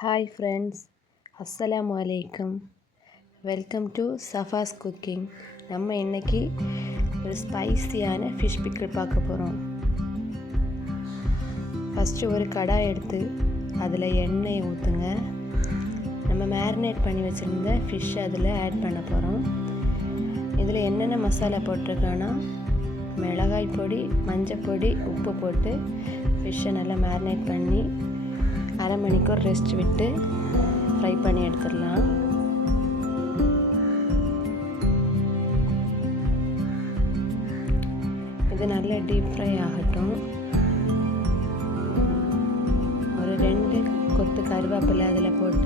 Hi friends, அஸ்ஸலாமு அலைக்கும். Welcome to Safa's cooking. நம்ம இன்றைக்கி ஒரு ஸ்பைசியான ஃபிஷ் பிக்கிள் பார்க்க போகிறோம். ஃபஸ்ட்டு ஒரு கடாய் எடுத்து அதில் எண்ணெயை ஊற்றுங்க. நம்ம மேரினேட் பண்ணி வச்சுருந்த ஃபிஷ் அதில் ஆட் பண்ண போகிறோம். இதில் என்னென்ன மசாலா போட்டிருக்கோன்னா மிளகாய் பொடி, மஞ்சள் பொடி, உப்பு போட்டு ஃபிஷ்ஷை நல்லா மேரினேட் பண்ணி அரை மணிக்கூர் ரெஸ்ட் விட்டு ஃப்ரை பண்ணி எடுத்துடலாம். இது நல்லா டீப் ஃப்ரை ஆகட்டும். ஒரு 2 கொத்து கருவேப்பிலை அதில் போட்டு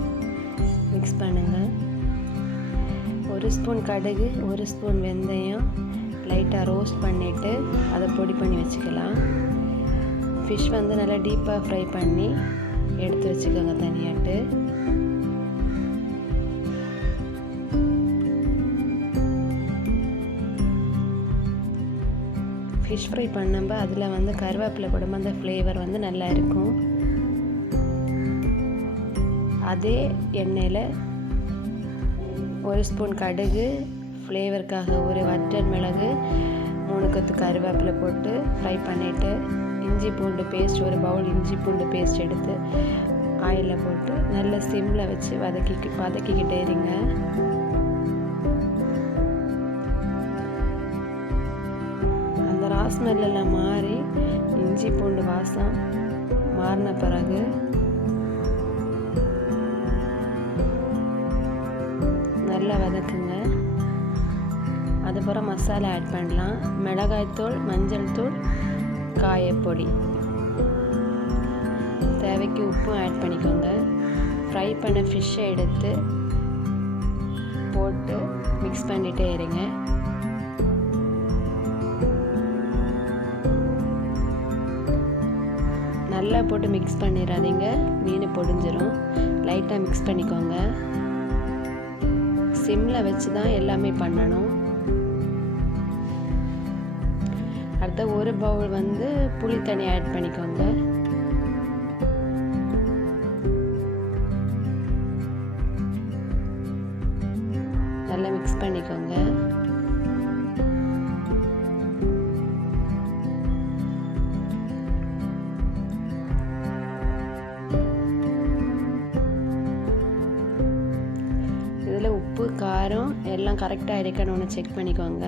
மிக்ஸ் பண்ணுங்கள். 1 ஸ்பூன் கடுகு, 1 ஸ்பூன் வெந்தயம் லைட்டாக ரோஸ்ட் பண்ணிவிட்டு அதை பொடி பண்ணி வச்சுக்கலாம். ஃபிஷ் நல்லா டீப்பாக ஃப்ரை பண்ணி எடுத்து வச்சுக்கோங்க தனியாட்டு. ஃபிஷ் ஃப்ரை பண்ணப்போ அதில் கருவேப்பிலை போடும்போது அந்த ஃப்ளேவர் நல்லா இருக்கும். அதே எண்ணெயில் 1 ஸ்பூன் கடுகு, ஃப்ளேவருக்காக ஒரு வற்றல் மிளகு, 3 கொத்து கருவேப்பிலை போட்டு ஃப்ரை பண்ணிவிட்டு இஞ்சி பூண்டு பேஸ்ட், ஒரு பவுல் இஞ்சி பூண்டு பேஸ்ட் எடுத்து ஆயிலில் போட்டு நல்ல சிம்மில் வச்சு வதக்கிக்கிட்டே இருங்க. அந்த ராஸ்மெல்லாம் மாறி இஞ்சி பூண்டு வாசம் மாறின பிறகு நல்லா வதக்குங்க. அதுக்கப்புறம் மசாலா ஆட் பண்ணலாம். மிளகாய்த்தூள், மஞ்சள் தூள், காயப்பொடி, தேவைக்கு உப்பும் ஆட் பண்ணிக்கோங்க. ஃப்ரை பண்ண ஃபிஷ்ஷை எடுத்து போட்டு மிக்ஸ் பண்ணிகிட்டே இருங்க. நல்லா போட்டு மிக்ஸ் பண்ணிடாதீங்க, மீன் பொடிஞ்சிரும். லைட்டாக மிக்ஸ் பண்ணிக்கோங்க. சிம்மில் வச்சு தான் எல்லாமே பண்ணணும். அடுத்த ஒரு பவுல் புளி தண்ணி ஆட் பண்ணிக்கோங்க. நல்லா மிக்ஸ் பண்ணிக்கோங்க. இதில் உப்பு, காரம் எல்லாம் கரெக்டாக இருக்கணும்னு செக் பண்ணிக்கோங்க.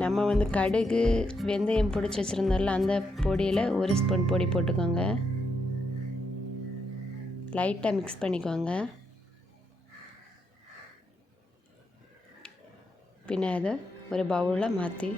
நம்ம கடுகு, வெந்தயம் பிடிச்சி வச்சுருந்தோம்ல, அந்த பொடியில் 1 ஸ்பூன் பொடி போட்டுக்கோங்க. லைட்டாக மிக்ஸ் பண்ணிக்கோங்க. பின்ன அதை ஒரு பவுலில் மாற்றி